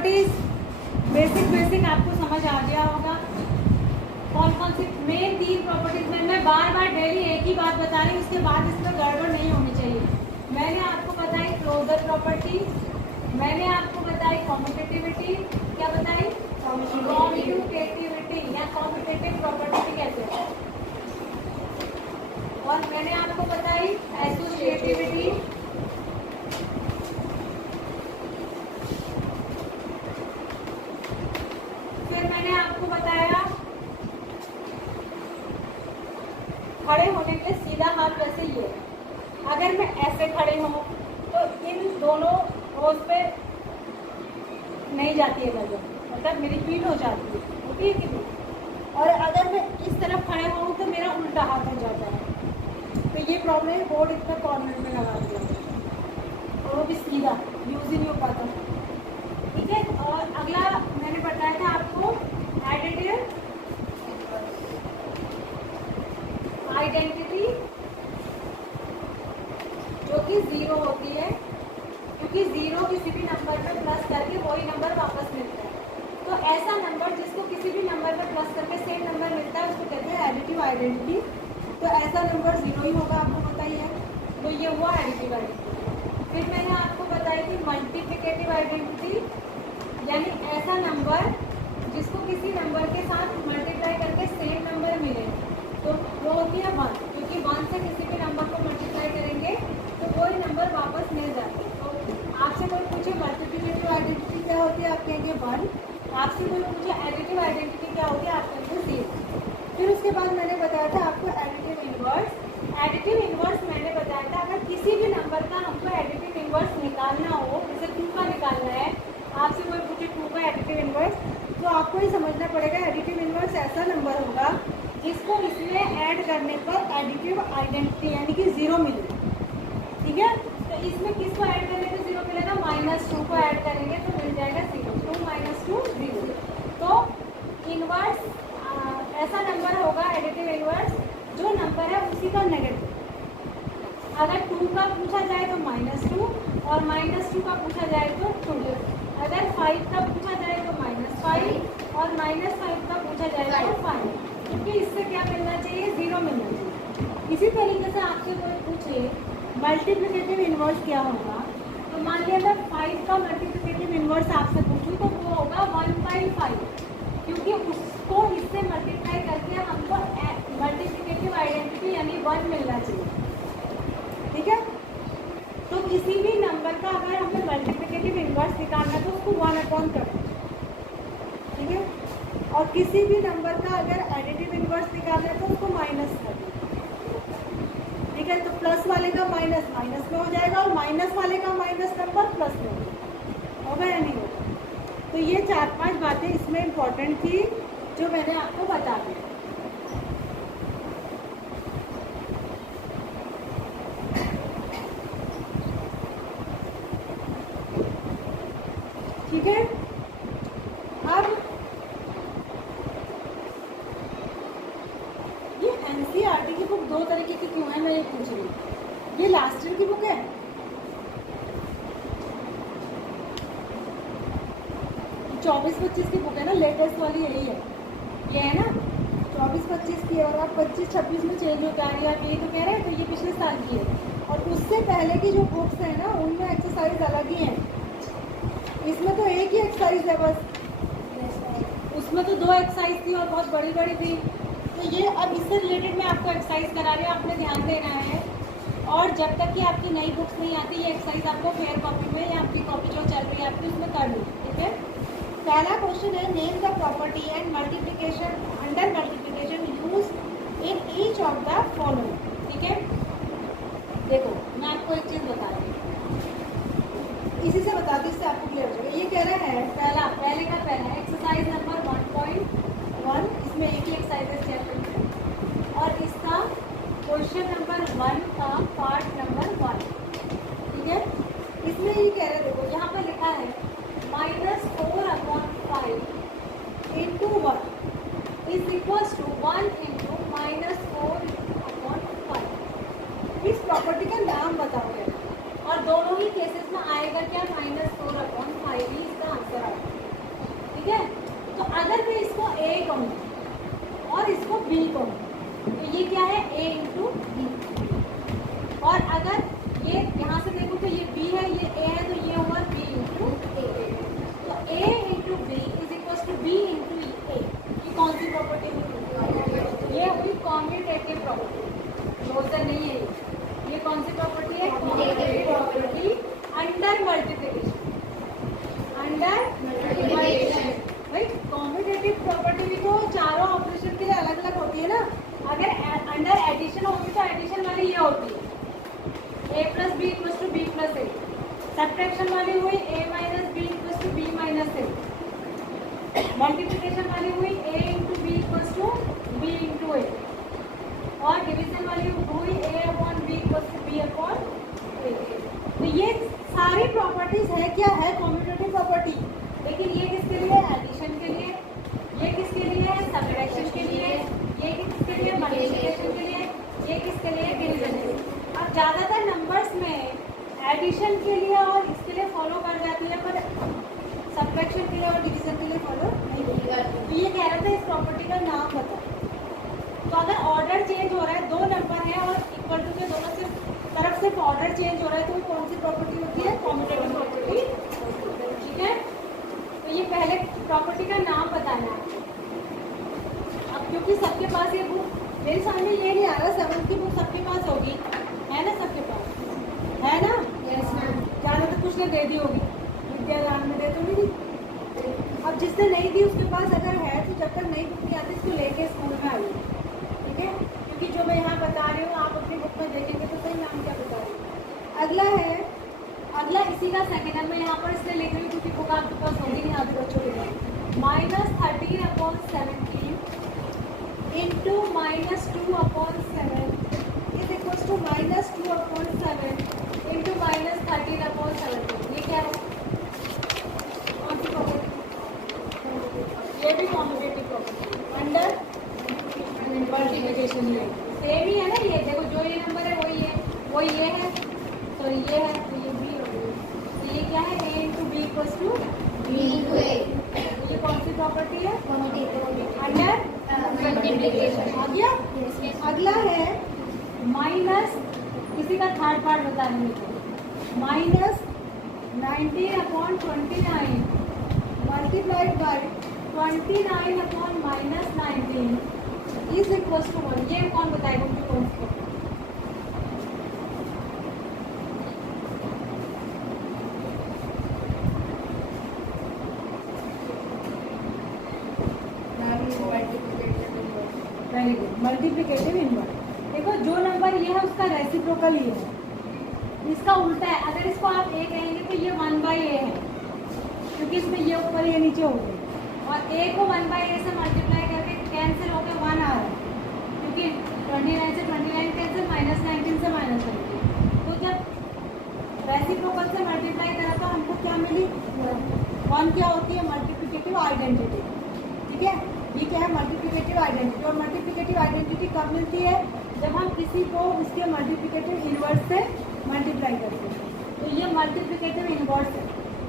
Properties basic आपको समझ आ गया होगा। कौन सी मेन 3 प्रॉपर्टीज में मैं बार बार डेली एक ही बात बता रही हूँ, उसके बाद इसमें गड़बड़ नहीं होनी चाहिए। मैंने आपको बताई क्लोजर प्रॉपर्टी, मैंने आपको बताई कॉम्पिटिटिविटी, क्या बताई कॉम्पिटिटिविटी या कॉम्पिटिटिव प्रॉपर्टी कहते हैं, और मैंने आपको बताई एसोसिएटिविटी, फिर मैंने आपको बताया खड़े होने के लिए सीधा हाथ वैसे ये है, अगर मैं ऐसे खड़े हूँ तो इन दोनों रोज पे नहीं जाती है वजन, मतलब मेरी पीठ हो जाती है, होती है कि नहीं। और अगर मैं इस तरफ खड़े हूँ तो मेरा उल्टा हाथ हो जाता है। तो ये प्रॉब्लम बोर्ड इतना कॉर्नर में लगा दिया और वो भी सीधा यूज ही नहीं हो पाता, ठीक है। और अगला मैंने बताया था आपको एडिटिव आइडेंटिटी, जो कि 0 होती है, क्योंकि 0 किसी भी नंबर पर प्लस करके वही नंबर वापस मिलता है। तो ऐसा नंबर जिसको किसी भी नंबर पर प्लस करके सेम नंबर मिलता है उसको कहते हैं एडिटिव आइडेंटिटी। तो ऐसा नंबर 0 ही होगा, आपको पता ही है। तो ये हुआ एडिटिव आइडेंटिटी। फिर मैंने आपको बताई थी मल्टीप्लिकेटिव आइडेंटिटी, यानी ऐसा नंबर जिसको किसी नंबर के साथ मल्टीप्लाई करके सेम नंबर मिले, तो वो होती है 1, क्योंकि 1 से किसी भी नंबर को मल्टीप्लाई करेंगे तो वही नंबर वापस मिल जाते हैं। तो आपसे कोई पूछे मल्टीप्लिकेटिव आइडेंटिटी क्या होती है, आप कहेंगे 1। आपसे कोई पूछे एडिटिव आइडेंटिटी क्या होती है, आप कहेंगे 0। फिर उसके बाद मैंने बताया था आपको एडिटिव इन्वर्स। एडिटिव इन्वर्स मैंने बताया था अगर किसी भी नंबर का हमको एडिटिव इन्वर्स निकालना हो, जैसे 2 का निकालना है, आपसे कोई पूछे 2 का एडिटिव इन्वर्स, तो आपको ही समझना पड़ेगा एडिटिव इन्वर्स ऐसा नंबर होगा जिसको इसमें ऐड करने पर एडिटिव आइडेंटिटी यानी कि 0 मिलेगा, ठीक है। तो इसमें किसको ऐड करने पर 0 मिलेगा, -2 को ऐड करेंगे तो मिल जाएगा 0। 2 - 2 0। तो इन्वर्स ऐसा नंबर होगा एडिटिव इन्वर्स जो नंबर है उसी का नेगेटिव। अगर 2 का पूछा जाए तो -2, और -2 का पूछा जाए तो 2। अगर 5 का पूछा जाए तो -5, और -5 का पूछा जाए तो 5, क्योंकि इससे क्या मिलना चाहिए, 0 मिलना चाहिए। इसी तरीके से आपसे कोई पूछे मल्टीप्लिकेटिव इन्वर्स क्या होगा, तो मान लिया अगर 5 का मल्टीप्लिकेटिव इन्वर्स आपसे पूछूँ तो वो होगा 1/5, क्योंकि उसको इससे मल्टीप्लाई करके हमको मल्टीप्लिकेटिव आइडेंटिटी यानी 1 मिलना चाहिए, ठीक है। तो किसी भी नंबर का अगर हमें मल्टीप्लिकेटिव इन्वर्स निकालना है तो उसको 1/, ठीक है। और किसी भी नंबर का अगर एडिटिव इन्वर्स निकालना है तो उसको माइनस कर दें, ठीक है। तो प्लस वाले का माइनस माइनस में हो जाएगा और माइनस वाले का माइनस नंबर प्लस में होगा या नहीं होगा। तो ये 4-5 बातें इसमें इम्पोर्टेंट थी जो मैंने आपको बता दी, ठीक है। अब ये एनसीईआरटी की बुक 2 तरीके की क्यों है, मैं ये पूछ रही हूँ। ये लास्ट ईयर की बुक है, 24-25 की बुक है ना, लेटेस्ट वाली यही है, ये है ना 24-25 की। और आप 25-26 में चेंज होता है, आप यही तो कह रहे हैं। तो ये पिछले साल की है, और उससे पहले की जो बुक्स है ना उनमें एक्सरसाइज अलग ही है। इसमें तो एक ही एक्सरसाइज है बस, उसमें तो 2 एक्सरसाइज थी और बहुत बड़ी बड़ी थी। तो ये अब इससे रिलेटेड मैं आपको एक्सरसाइज करा रही हूँ, आपने ध्यान देना है। और जब तक कि आपकी नई बुक्स नहीं आती, ये एक्सरसाइज आपको फेयर कॉपी में या आपकी कॉपी जो चल रही है आपकी उसमें कर ली, ठीक है। पहला क्वेश्चन है name the property and multiplication under multiplication use in each of the following, ठीक है। देखो मैं आपको एक चीज़ बता रही हूँ, इसी से बता दी, इससे आपको क्लियर हो जाएगा। ये कह रहा है पहले का पहला एक्सरसाइज नंबर 1.1, इसमें एक ही एक्सरसाइज है चैप्टर में, और इसका क्वेश्चन नंबर 1 का पार्ट नंबर 1, ठीक है। इसमें ये कह रहे हैं, देखो यहाँ पे लिखा है -4/5 into 1 is equals to 1 into -4/5। इस प्रॉपर्टी का नाम बताओगे, और दोनों ही केसेस में आएगा क्या, -4/5 ही इसका आंसर आएगा। है। तो अगर मैं इसको A कहूँ और इसको B कहूँ तो ये क्या है, A इंटू बी। और अगर ये यहाँ से देखो तो ये B है, ये A है, तो ये हुआ B इंटू A। तो A into B is equal to B into A। ये कौन सी प्रॉपर्टी हुई? ये हुई कॉम्यूटेटिव प्रॉपर्टी, क्लोजर नहीं है ये कौन सी प्रॉपर्टी है? Commutative property under multiplication. Under multiplication भाई कॉम्यूटेटिव प्रॉपर्टी भी तो चारों ऑपरेशन के लिए अलग अलग होती है ना। अगर अंडर एडिशन होगी तो एडिशन वाली ये होती है a plus B equal to B plus A. Subtraction वाली हुई a minus B equal to B minus A. Multiplication वाली हुई a into B equal to B into A. और डिवीजन वाली हुई a upon B equal to B upon A. तो ये सारी प्रॉपर्टीज है क्या है कॉम्यूटेटिव प्रॉपर्टी। लेकिन ये किसके लिए है? एडिशन के लिए। ये किसके लिए है? सब्ट्रैक्शन के लिए। ये किसके लिए? मल्टीप्लिकेशन के लिए। ये किसके लिए? डिवीजन के लिए। अब ज़्यादातर नंबर्स में एडिशन के लिए और इसके लिए फॉलो कर जाती है, पर सब्ट्रैक्शन के लिए और डिवीजन के लिए फॉलो नहीं करती। तो ये कह रहा था इस प्रॉपर्टी का नाम बता। तो अगर ऑर्डर चेंज हो रहा है, दो नंबर है और इक्वल टू के दोनों से तरफ से ऑर्डर चेंज हो रहा है, तो कौन सी प्रॉपर्टी होती है? Commutative property. ठीक है, तो ये पहले प्रॉपर्टी का नाम बताना है। अब क्योंकि सबके पास ये बुक मेरे सामने ये नहीं आ रहा, 7th की बुक सबके पास होगी, है ना? सबके पास है ना? Yes ma'am. ज़्यादा तो कुछ ने दे दी होगी, विद्यादान में दे तो नहीं दी। अब जिसने नहीं दी उसके पास अगर है तो जब तक नई बुक नहीं आती इसको लेके स्कूल में आइए, ठीक है? क्योंकि जो मैं यहाँ बता रही हूँ आप अपनी बुक में देखेंगे तो सही नाम क्या बता रही हूँ। अगला इसी का सेकेंड है, मैं यहाँ पर इसलिए लिख रही हूँ क्योंकि बुक आपके पास होगी नहीं, आगे बच्चों के लिए। -13 upon 17 into -2 upon 7 is equal to -2 upon 7 into -13 upon 17। ये क्या है? कौन सी प्रॉपर्टी? ये भी कॉम्यूटेटिव प्रॉपर्टी अंडर मल्टीप्लिकेशन। ये सेम ही है ना। ये देखो जो ये नंबर है वही है, वो ये है, तो ये है, तो ये बी हो गई। तो ये क्या है? a into B equal to B into A. ये कौन सी प्रॉपर्टी है? Under multiplication. आ गया। अगला है माइनस, किसी का थर्ड पार्ट बता देंगे, -19 upon 29 multiplied by 29 upon -19 is equal to 1। ये कौन बताएगा मुझे कौन सी? Very good, multiplicative inverse. देखो जो नंबर ये है उसका रेसिप्रोकल ये है, इसका उल्टा है। अगर इसको आप a कहेंगे तो ये 1/a है, क्योंकि इसमें ये ऊपर ये नीचे हो गए, और a को 1/a से मल्टीप्लाई करके कैंसिल होकर 1 आ रहा है, क्योंकि 29 से 29 कैंसिल, -19 से -19। तो जब रेसिप्रोकल से मल्टीप्लाई करा तो हमको क्या मिली? 1 क्या होती है? Multiplicative identity. ठीक है, ये क्या है? Multiplicative identity. और मल्टीप्लिकेटिव आइडेंटिटी कब मिलती है? जब हम किसी को उसके मल्टीप्लिकेटिव इनवर्स से मल्टीप्लाई करते हैं। तो ये मल्टीप्लिकेटिव इनवर्स है।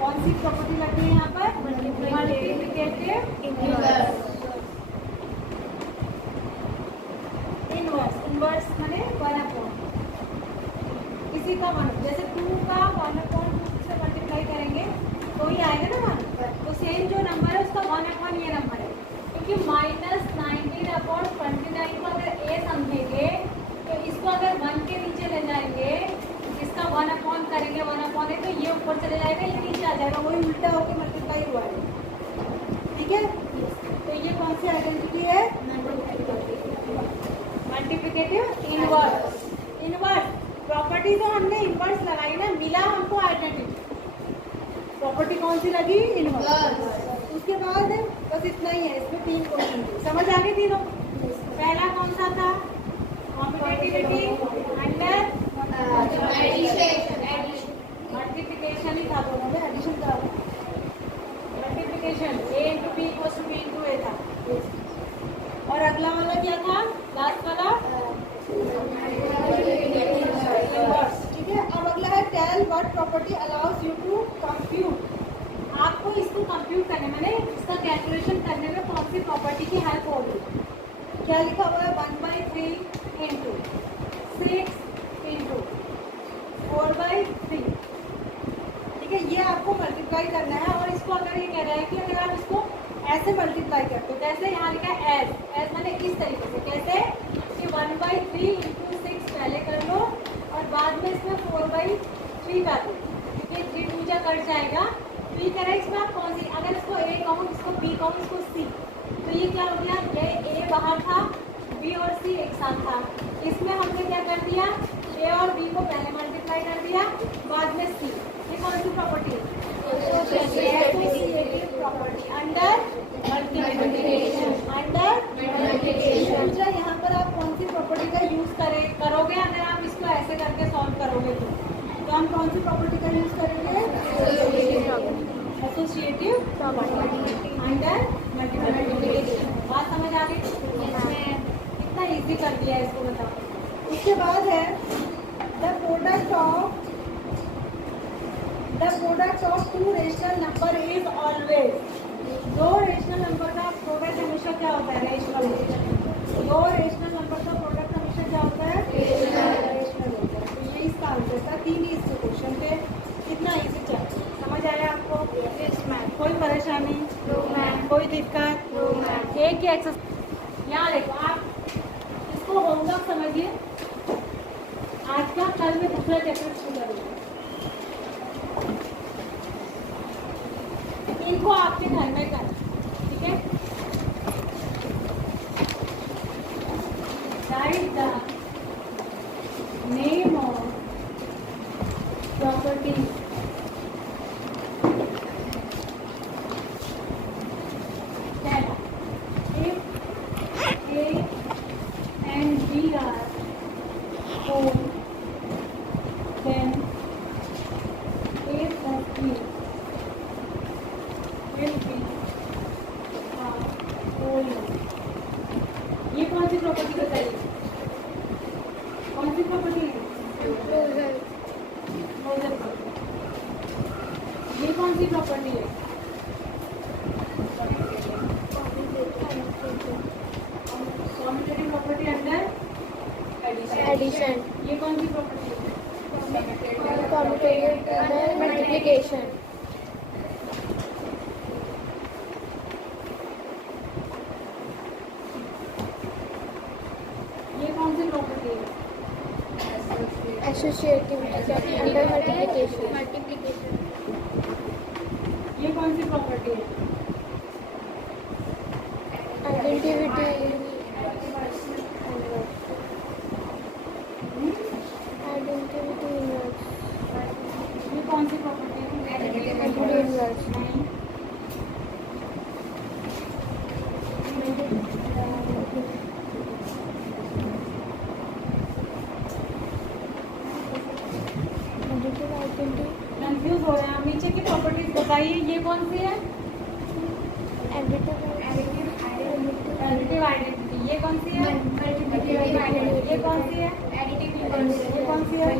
कौन सी प्रॉपर्टी लगती है यहाँ पर? Multiplicative inverse. इनवर्स माने 1/, किसी का 1, जैसे 2 का 1/2 से मल्टीप्लाई करेंगे तो ही आएगा ना 1। तो सेम जो नंबर है उसका 1/, ये नंबर है, क्योंकि -19 अपॉन 29 को अगर a समझेंगे तो इसको अगर 1 के नीचे ले जाएंगे, इसका 1/, करेंगे 1/, तो ये ऊपर चले जाएगा, ये नीचे आ जाएगा, वही उल्टा होकर मल्टीप्लाई हुआ है। ठीक है, तो ये कौन सी आइडेंटिटी है? Multiplicative inverse. इनवर्स प्रॉपर्टी तो हमने इनवर्स लगाई ना, मिला हमको आइडेंटिटी। प्रॉपर्टी कौन सी लगी? इनवर्स। उसके बाद बस इतना ही है, इसमें 3 क्वेश्चन समझ आ गए तीनों। पहला कौन सा था? कॉम्पिटिटिविटी अंडर मल्टीप्लिकेशन ही था, दोनों में एडिशन था। Multiplication a into B equal to B into A था। और अगला वाला क्या था? लास्ट वाला इनवर्स। ठीक है, अब अगला है tell what property allows you to compute आपको इसको कंप्यूट करने मैंने इसका कैलकुलेशन करने में कौन सी प्रॉपर्टी की हेल्प होगी। क्या लिखा हुआ है 1/3 इंटू 6 इंटू 4/3, ठीक है। ये आपको मल्टीप्लाई करना है और इसको अगर ये कह रहा है कि अगर आप इसको ऐसे मल्टीप्लाई करते हो, जैसे यहाँ लिखा है एज मैंने इस तरीके से, कैसे कि 1/3 इंटू 6 पहले कर लो और बाद में इसमें 4/3 कर दो, क्योंकि 3 2 जा कट जाएगा। तो ये कह रहा है इसमें आप कौन सी, अगर इसको ए कहूँ, इसको बी कहूँ, इसको सी, तो ये क्या हो गया, ये ए बाहर था, बी और सी एक साथ था। इसमें हमने क्या कर दिया, ए और बी को पहले मल्टीप्लाई कर दिया, बाद में सी। ये कौन सी प्रॉपर्टी है, associative property under multiplication, under multiplication. यहाँ पर आप कौन सी प्रॉपर्टी का यूज करोगे अगर आप इसको ऐसे करके सॉल्व करोगे तो हम कौन सी प्रॉपर्टी का यूज करेंगे, एसोसिएटिव प्रॉपर्टी अंडर मल्टीप्लिकेशन। बात समझ आ गई, कितना इजी कर दिया है इसको, बताओ। उसके बाद है the product of two rational number is always, दो रेशनल नंबर का प्रोडक्ट हमेशा क्या होता है, रेशनल। दो रेशनल नंबर का प्रोडक्ट हमेशा क्या होता है, रेशनल होता है। तो ये इसका आंसर था 3 इसके क्वेश्चन पे। कितना इजी चल, समझ आया आपको? कोई परेशानी, कोई दिक्कत? एक ही एक्सरसाइज यहाँ देखो, आप इसको होमवर्क समझिए आज का, कल में दूसरा चैप्टर शुरू करूँगा। इनको आपके घर में करना, ठीक है। Right the name of property A and B are whole, then A plus B will be a whole number. ये कौन सी प्रॉपर्टी बताइए, कौन सी प्रॉपर्टी है, क्लोजर प्रॉपर्टी। ये कौन सी प्रॉपर्टी है, कॉम्यूटेटिव प्रॉपर्टी अंडर एडिशन। ये कौन सी प्रॉपर्टी है, कॉम्यूटेटिव अंडर मल्टीप्लिकेशन। ये कौन सी प्रॉपर्टी है, एसोसिएटिव अंडर मल्टीप्लिकेशन। ये कौन सी प्रॉपर्टी है, आइडेंटिटी इनवर्स। ये कौन सी प्रॉपर्टी है, आइडेंटिटी इनवर्स। नहीं, कंफ्यूज हो रहे हैं आप। नीचे की प्रॉपर्टीज बताइए, ये कौन सी है, एडिटिव आइडेंटिटी। ये कौन सी है, ये कौन सी है, ये कौन सी है,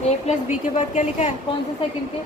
ए प्लस बी के बाद क्या लिखा है, कौन से सेकंड के,